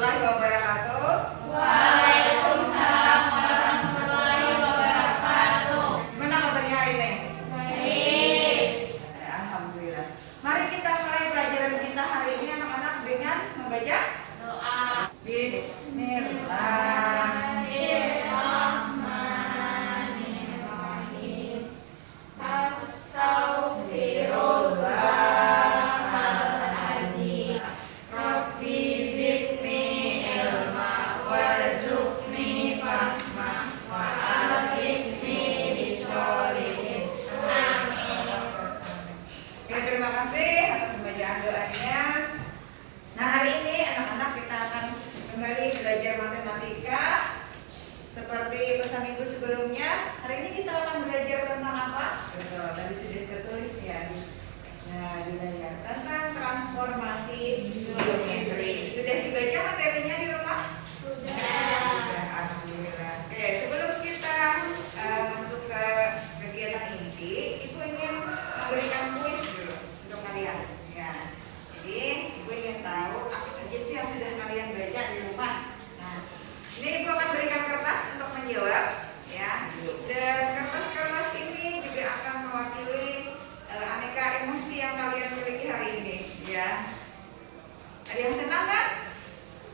warahmatullahi wabarakatuh. Waalaikumsalam warahmatullahi wabarakatuh. Gimana kabarnya hari ini? Baik. Alhamdulillah. Mari kita mulai pelajaran kita hari ini anak-anak dengan membaca Doa. Bismillahirrahmanirrahim. Astaghfirullahaladzim. Rabbi zidni ilma warzuqni fahma wa alhimni bisolihin. Amin. Oke, terima kasih atas pembacaan doanya. Nah, hari ini anak-anak kita akan kembali belajar matematika. Seperti pesan ibu sebelumnya, hari ini kita akan belajar tentang apa? Betul, tadi sudah tertulis ya. Nah, belajar tentang transformasi geometri. Sudah dibaca materinya di rumah? Sudah, alhamdulillah. Oke, sebelum kita masuk ke kegiatan inti, ibu ingin memberikan kuis dulu untuk kalian. Ya, jadi ibu ingin tahu apa saja sih yang sudah kalian baca di rumah. Nah, ini ibu akan berikan kertas untuk menjawab, ya. Dan kertas-kertas ini juga akan mewakili aneka emosi yang kalian miliki hari ini, ya. Ada yang senang kan?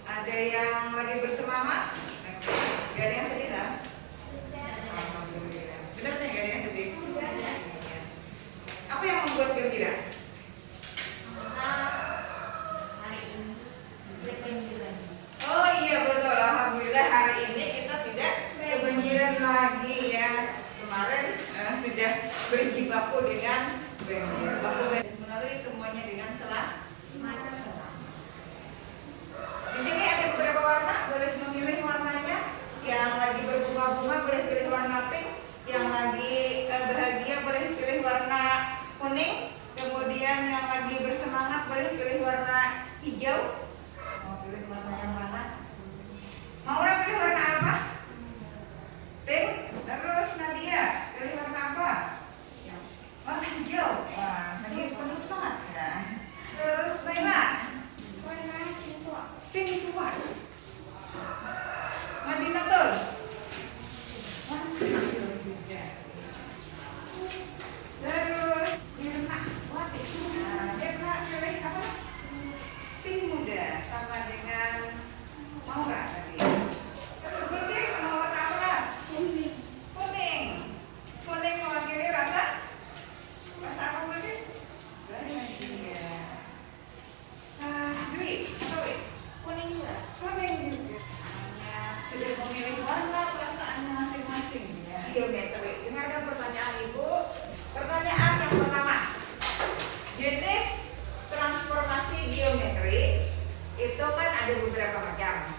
Ada yang lagi bersemangat? Gak ada yang sedih kan? Alhamdulillah. Benar nih, gak ada yang sedih? Apa yang membuat gembira? Hari ini berkelanjutan. Oh iya betul, alhamdulillah hari ini kita tidak kebanjiran lagi ya. Kemarin sudah berjibaku dengan banjir. Baku melalui semuanya dengan selamat. Di sini ada beberapa warna, boleh memilih warnanya. Yang lagi berbunga-bunga boleh pilih warna pink. Yang lagi bahagia boleh pilih warna kuning. Kemudian yang lagi bersemangat boleh pilih warna hijau. Mau pilih warna yang mana? Mau orang pilih warna apa? Pink. Terus Nadia pilih warna apa? Warna hijau. Wah, Nadia penuh semangat ya. Terus Naila Warna tua. pink tua. Madina tuh. Warna hijau juga. Terus Mirna, wah Mirna pilih apa? Pink muda sama dengan Maura tadi. Sebelumnya semua warna apa? Kuning. Kuning. Kuning mewakili rasa apa Matis? Bahagia. Dwi, apa Dwi? Kuning juga. Kuning juga. Sudah memilih warna perasaannya masing-masing ya. Geometri. Dengarkan pertanyaan ibu. Pertanyaan yang pertama. Jenis transformasi geometri itu kan ada beberapa macam.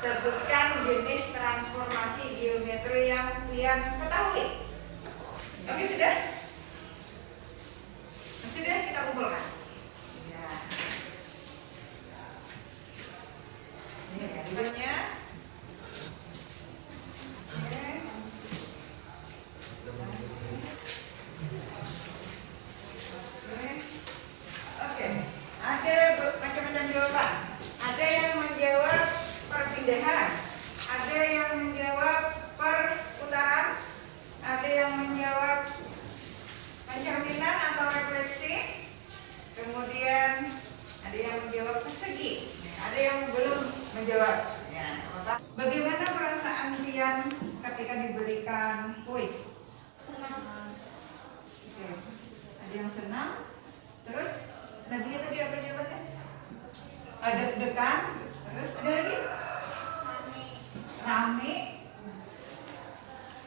Sebutkan jenis transformasi geometri yang kalian ketahui. Oke, sudah? Sudah kita kumpulkan. Ya. Ini ya, ribetnya. Oke, ada macam-macam jawaban. Ada yang menjawab perpindahan, ada yang menjawab perputaran, ada yang menjawab pencerminan atau refleksi, kemudian ada yang menjawab persegi, ada yang belum menjawab. Ya, bagaimana perasaan kalian ketika diberikan kuis? Senang. Oke. Ada yang senang, terus Nadia tadi apa jawabannya? Deg-degan, terus ada lagi? Rame.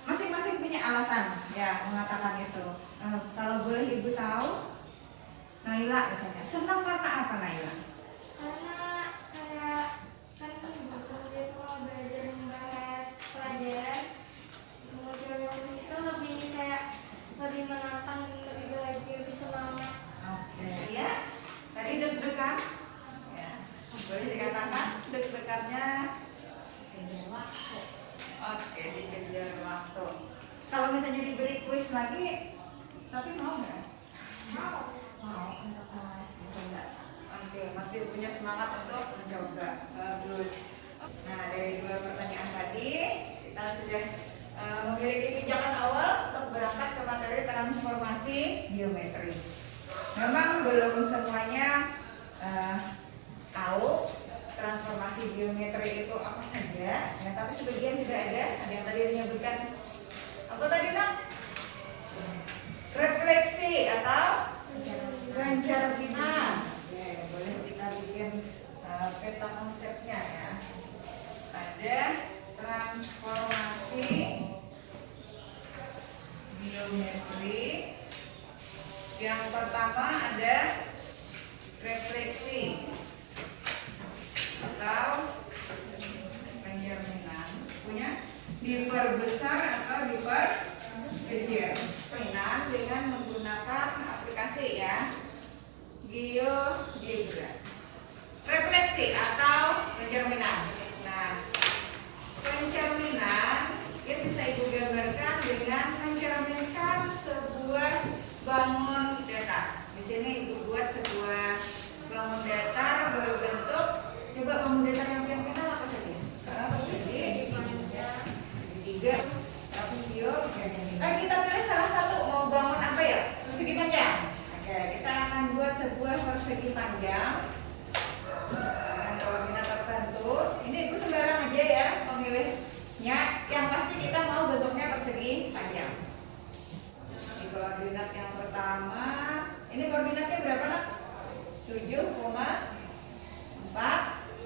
Masing-masing punya alasan ya mengatakan itu. Kalau boleh ibu tahu, Naila misalnya, senang karena apa Naila? Karena kayak kan dia kalau belajar membahas pelajaran model itu lebih kayak lebih menantang, lebih belajar, lebih semangat. Oke, ya. Tadi deg-degan. Ya. Boleh dikatakan deg-degannya Belajar waktu. oke, dikejar waktu. Kalau misalnya diberi kuis lagi, tapi mau nggak? Mau. Mau. Oke, masih punya semangat untuk geometri. Memang belum semuanya tahu transformasi geometri itu apa saja, ya, tapi sebagian sudah ada. Ada yang tadi menyebutkan apa tadi nak? Refleksi atau pencerminan. Oke, boleh kita bikin peta konsepnya ya. Ada transformasi geometri. Yang pertama ada refleksi atau pencerminan. Punya diperbesar atau diperkecil. Pencerminan dengan menggunakan aplikasi ya, GeoGebra. Refleksi atau pencerminan. Nah, pencerminan itu bisa ibu gambarkan dengan mencerminkan sebuah bangun datar. Di sini ibu buat sebuah bangun datar berbentuk. Coba bangun datar yang terkenal apa saja? Persegi, tiga, trapesio. Kita pilih salah satu. Mau bangun apa ya? Persegi panjang. Oke, kita akan buat sebuah persegi panjang dengan koordinat tertentu. Ini ibu sembarang aja ya memilihnya. Yang pasti kita mau bentuknya persegi panjang. Ini koordinat yang pertama. Ini koordinatnya berapa nak? 7,4.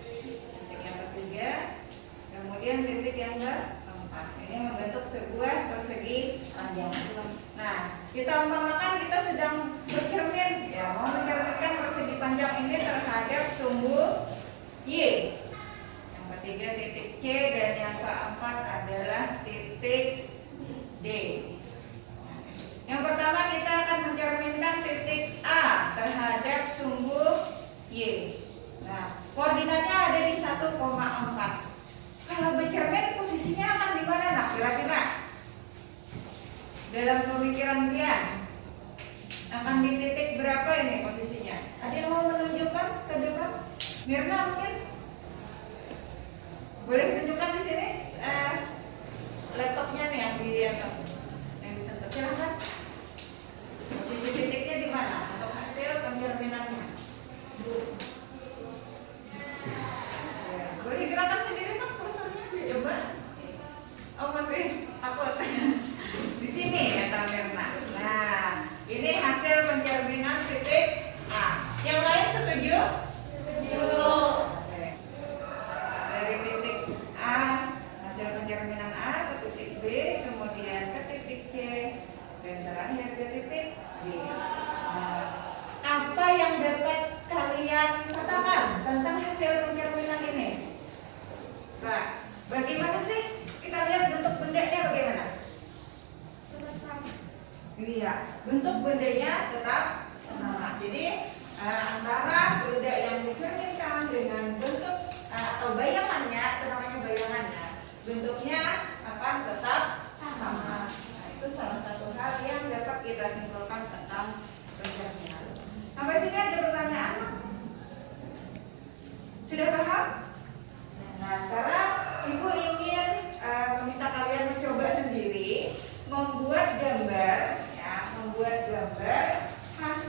Titik yang ketiga. Kemudian titik yang keempat. Ini membentuk sebuah persegi panjang. Nah, kita umpamakan kita sedang bercermin, ya, mau mencerminkan persegi panjang ini terhadap sumbu Y. Yang ketiga titik C dan yang keempat adalah titik D. Yang pertama kita akan mencerminkan titik A terhadap sumbu Y. Nah, koordinatnya ada di 1,4. Kalau bercermin posisinya akan di mana nak kira-kira? Dalam pemikiran dia akan di titik berapa ini posisinya? Ada yang mau menunjukkan ke depan? Mirna mungkin boleh tunjukkan di sini laptopnya nih yang disentuh. Silahkan. Posisi titiknya di mana untuk hasil pencerminannya? Boleh gerakan sendiri kan kursornya? Coba. Oh masih takut. Di sini ya Mirna. Nah, ini hasil pencerminan titik A. Yang lain setuju? Setuju. Oke. Dari titik A, hasil pencerminan A ke titik B, kemudian ke titik C, dan terakhir ke titik D. Nah, apa yang dapat kalian katakan tentang hasil pencerminan ini? Nah, bagaimana sih? Kita lihat bentuk bendanya bagaimana? Iya, bentuk bendanya tetap sama. Jadi antara benda yang dicerminkan dengan bentuk atau bayangannya, itu namanya bayangannya, bentuknya akan tetap sama. Nah, itu salah satu hal yang dapat kita simpulkan tentang pencerminan. Sampai sini ada pertanyaan? Sudah paham? Nah, sekarang ibu ingin meminta kalian mencoba sendiri membuat gambar, ya, membuat gambar hasil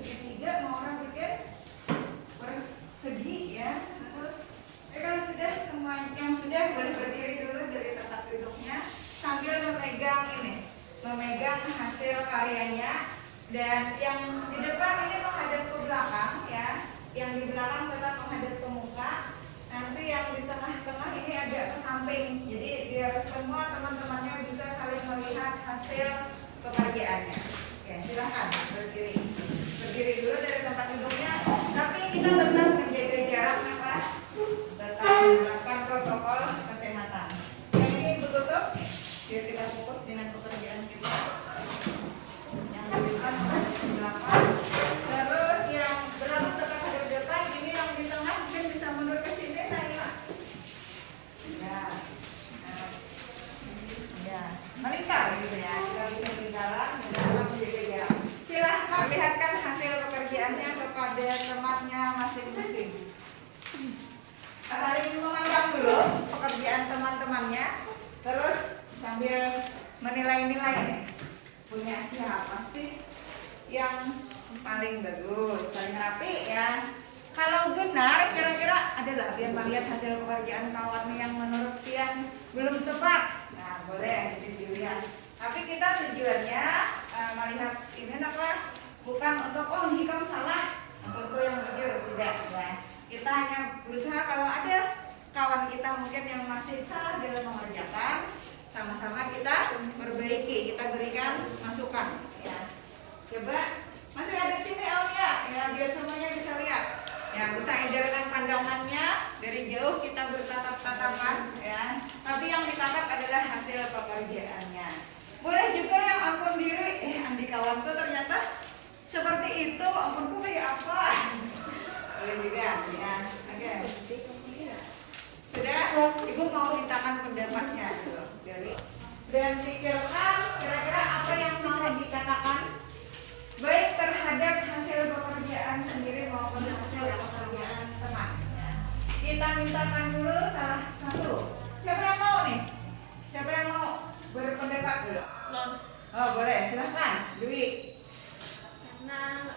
segitiga, mau orang bikin persegi ya. Terus kalau sudah semua yang sudah boleh berdiri dulu dari tempat duduknya sambil memegang hasil karyanya. Dan yang di depan ini menghadap ke belakang ya, yang di belakang tetap menghadap ke muka. Nanti yang di tengah-tengah ini agak ke samping, jadi biar semua teman-temannya bisa saling melihat hasil pekerjaannya. Oke, silahkan berdiri dulu dari tempat duduknya, tapi kita tetap menjaga jarak apa? Tetap menerapkan protokol kesehatan. Yang ini tutup biar kita fokus dengan pekerjaan kita. Yang di depan menghadap ke belakang. Terus yang berlalu tetap hadap depan, ini yang di tengah mungkin bisa mundur ke sini, Naila. Ya. Ya. Melingkar gitu ya. Kita bisa berjalan, tetap menjaga jarak. Silahkan lihatkan hasil pekerjaannya kepada temannya masing-masing. Saling memandang dulu pekerjaan teman-temannya, terus sambil menilai-nilai punya siapa sih yang paling bagus, paling rapi ya. Kalau benar, kira-kira adalah Pian melihat hasil pekerjaan kawan yang menurut Pian belum tepat. Nah, boleh dilihat. Tapi kita tujuannya melihat ini apa? Bukan untuk ini kamu salah, untuk yang jujur, tidak ya. Kita hanya berusaha kalau ada kawan kita mungkin yang masih salah dalam mengerjakan, sama-sama kita perbaiki, kita berikan masukan ya. Coba masih ada di sini Aulia ya, biar semuanya bisa lihat ya, bisa edarkan pandangannya dari jauh, kita bertatap-tatapan ya, tapi yang ditatap adalah hasil pekerjaannya. Boleh juga yang ampun diri, Andi kawanku ternyata seperti itu, ampunku kayak apa? Boleh juga ya. Oke. Sudah, Ibu mau mintakan pendapatnya dulu. Dan pikirkan kira-kira apa yang mau dikatakan baik terhadap hasil pekerjaan sendiri maupun hasil pekerjaan teman. Kita mintakan dulu salah satu. Siapa yang mau nih? Siapa yang mau berpendapat dulu? Oh boleh, silahkan Dwi. Karena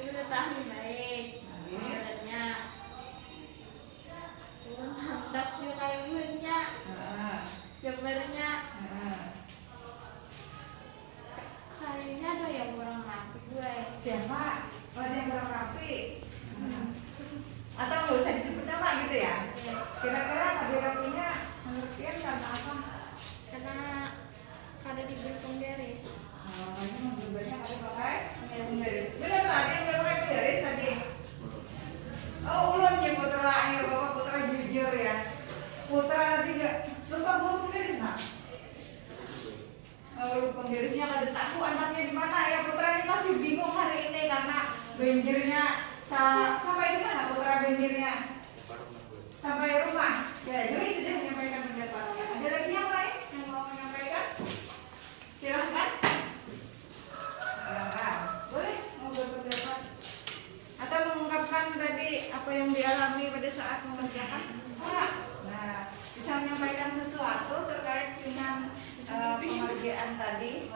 itu tetap baik sebenarnya, mantap juga ibunya sebenarnya. Kayaknya ada yang kurang rapi gue. Siapa? Oh, ada yang kurang rapi. Atau nggak usah disebut nama gitu ya? Kira-kira tadi rapinya menurut Pian karena apa? Karena ada di belakang beres. Oh, ini mobil banyak ada pakai penggaris. Benar lah, ada yang nggak pakai penggaris tadi. Oh, ulun ya putra, ya bapak putra jujur ya. Putra tadi nggak lupa bawa penggaris nak. Oh, penggarisnya ada tahu anaknya di mana ya. Putra ini masih bingung hari ini karena banjirnya sampai di mana putra banjirnya? Sampai rumah. Ya, Dwi sudah menyampaikan pendapatnya. Ada lagi yang lain yang mau menyampaikan? Silahkan. Silahkan. Boleh mau berpendapat atau mengungkapkan tadi apa yang dialami pada saat mengerjakan? Nah, bisa menyampaikan sesuatu terkait dengan pengerjaan tadi.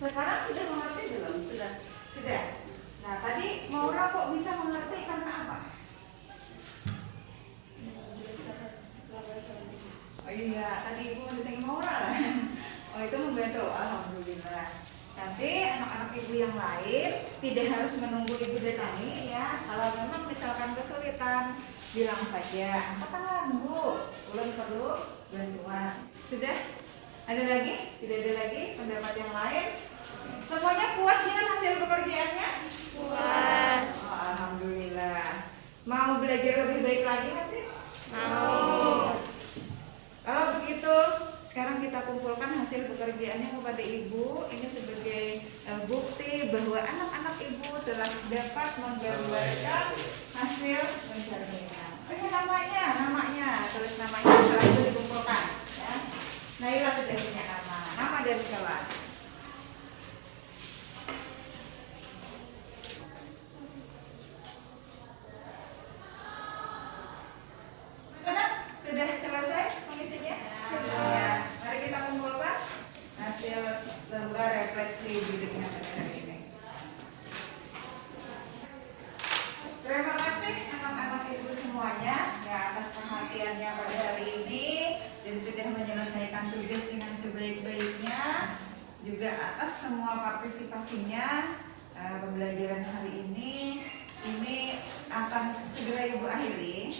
Sekarang sudah mengerti belum? Sudah. Nah, tadi Maura kok bisa mengerti karena apa? Oh iya, tadi Ibu mendatangi Maura lah. Oh itu membantu, alhamdulillah. Nanti anak-anak Ibu yang lain tidak harus menunggu Ibu datangi ya. Kalau memang misalkan kesulitan, bilang saja, angkat tangan Bu, ulun perlu bantuan. Sudah? Ada lagi? Tidak ada lagi pendapat yang lain? Semuanya puas dengan hasil pekerjaannya? Puas. Oh, alhamdulillah. Mau belajar lebih baik lagi nanti? Mau. Kalau begitu, sekarang kita kumpulkan hasil pekerjaannya kepada Ibu. Ini sebagai bukti bahwa anak-anak Ibu telah dapat menggambarkan hasil pencarian. Oh ini namanya, tulis namanya setelah itu dikumpulkan. Ya. Naila sudah punya nama dari kelas. Sudah selesai pengisinya? Ya. Mari kita kumpulkan hasil lembar refleksi diri hari ini. pembelajaran hari ini akan segera Ibu akhiri.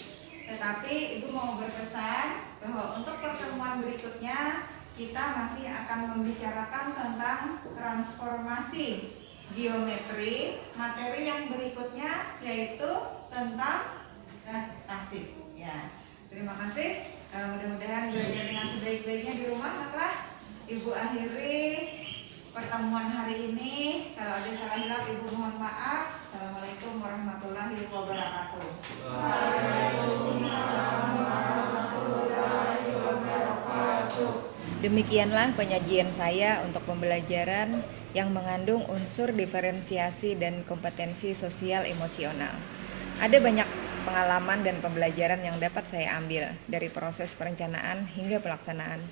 Tetapi Ibu mau berpesan bahwa untuk pertemuan berikutnya kita masih akan membicarakan tentang transformasi geometri. Materi yang berikutnya yaitu tentang tasik. Ya, terima kasih. Mudah-mudahan belajar dengan sebaik-baiknya di rumah. Maka Ibu akhiri pertemuan hari ini. Kalau ada salah hilaf Ibu mohon maaf. Assalamualaikum warahmatullahi wabarakatuh. Demikianlah penyajian saya untuk pembelajaran yang mengandung unsur diferensiasi dan kompetensi sosial emosional. Ada banyak pengalaman dan pembelajaran yang dapat saya ambil dari proses perencanaan hingga pelaksanaan.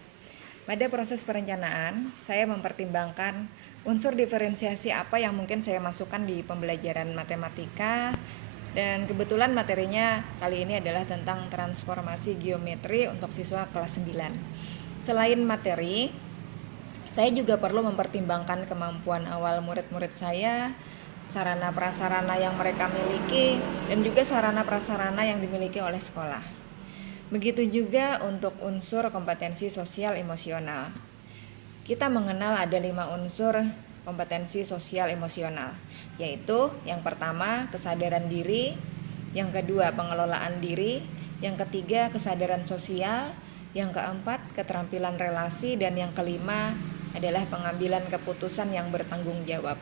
Pada proses perencanaan, saya mempertimbangkan unsur diferensiasi apa yang mungkin saya masukkan di pembelajaran matematika, dan kebetulan materinya kali ini adalah tentang transformasi geometri untuk siswa kelas 9. Selain materi, saya juga perlu mempertimbangkan kemampuan awal murid-murid saya, sarana prasarana yang mereka miliki, dan juga sarana prasarana yang dimiliki oleh sekolah. Begitu juga untuk unsur kompetensi sosial emosional. Kita mengenal ada 5 unsur kompetensi sosial emosional, yaitu yang pertama kesadaran diri, yang kedua pengelolaan diri, yang ketiga kesadaran sosial, yang keempat keterampilan relasi, dan yang kelima adalah pengambilan keputusan yang bertanggung jawab.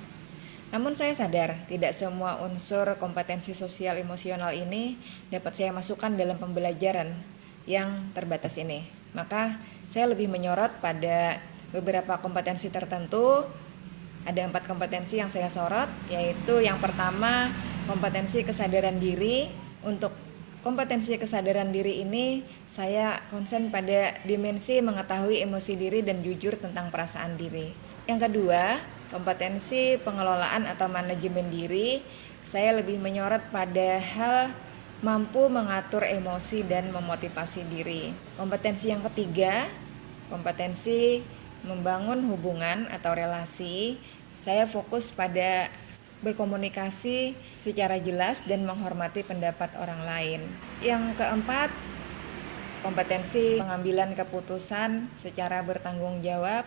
Namun saya sadar tidak semua unsur kompetensi sosial emosional ini dapat saya masukkan dalam pembelajaran yang terbatas ini. Maka saya lebih menyorot pada beberapa kompetensi tertentu. Ada 4 kompetensi yang saya sorot, yaitu yang pertama kompetensi kesadaran diri. Untuk kompetensi kesadaran diri ini saya konsen pada dimensi mengetahui emosi diri dan jujur tentang perasaan diri. Yang kedua, kompetensi pengelolaan atau manajemen diri. Saya lebih menyorot pada hal mampu mengatur emosi dan memotivasi diri. Kompetensi yang ketiga, kompetensi membangun hubungan atau relasi. Saya fokus pada berkomunikasi secara jelas dan menghormati pendapat orang lain. Yang keempat, kompetensi pengambilan keputusan secara bertanggung jawab.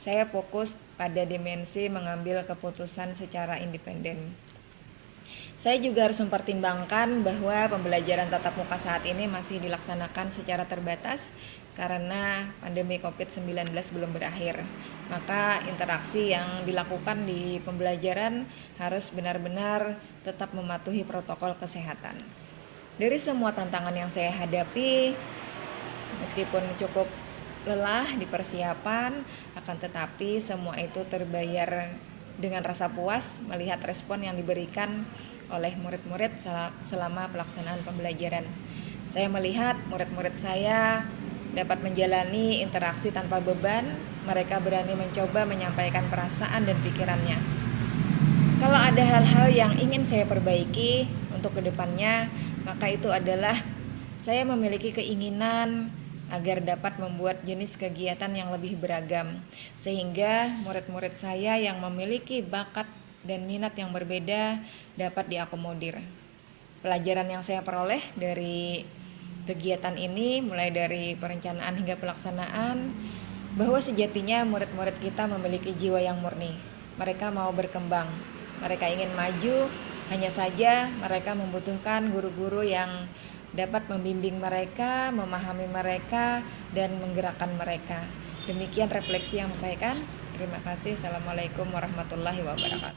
Saya fokus pada dimensi mengambil keputusan secara independen. Saya juga harus mempertimbangkan bahwa pembelajaran tatap muka saat ini masih dilaksanakan secara terbatas karena pandemi COVID-19 belum berakhir. Maka interaksi yang dilakukan di pembelajaran harus benar-benar tetap mematuhi protokol kesehatan. Dari semua tantangan yang saya hadapi, meskipun cukup lelah di persiapan, akan tetapi semua itu terbayar dengan rasa puas melihat respon yang diberikan oleh murid-murid selama pelaksanaan pembelajaran. Saya melihat murid-murid saya dapat menjalani interaksi tanpa beban. Mereka berani mencoba menyampaikan perasaan dan pikirannya. Kalau ada hal-hal yang ingin saya perbaiki untuk kedepannya, maka itu adalah saya memiliki keinginan agar dapat membuat jenis kegiatan yang lebih beragam, sehingga murid-murid saya yang memiliki bakat dan minat yang berbeda dapat diakomodir. Pelajaran yang saya peroleh dari kegiatan ini, mulai dari perencanaan hingga pelaksanaan, bahwa sejatinya murid-murid kita memiliki jiwa yang murni. Mereka mau berkembang, mereka ingin maju, hanya saja mereka membutuhkan guru-guru yang dapat membimbing mereka, memahami mereka, dan menggerakkan mereka. Demikian refleksi yang saya sampaikan. Terima kasih. Assalamualaikum warahmatullahi wabarakatuh.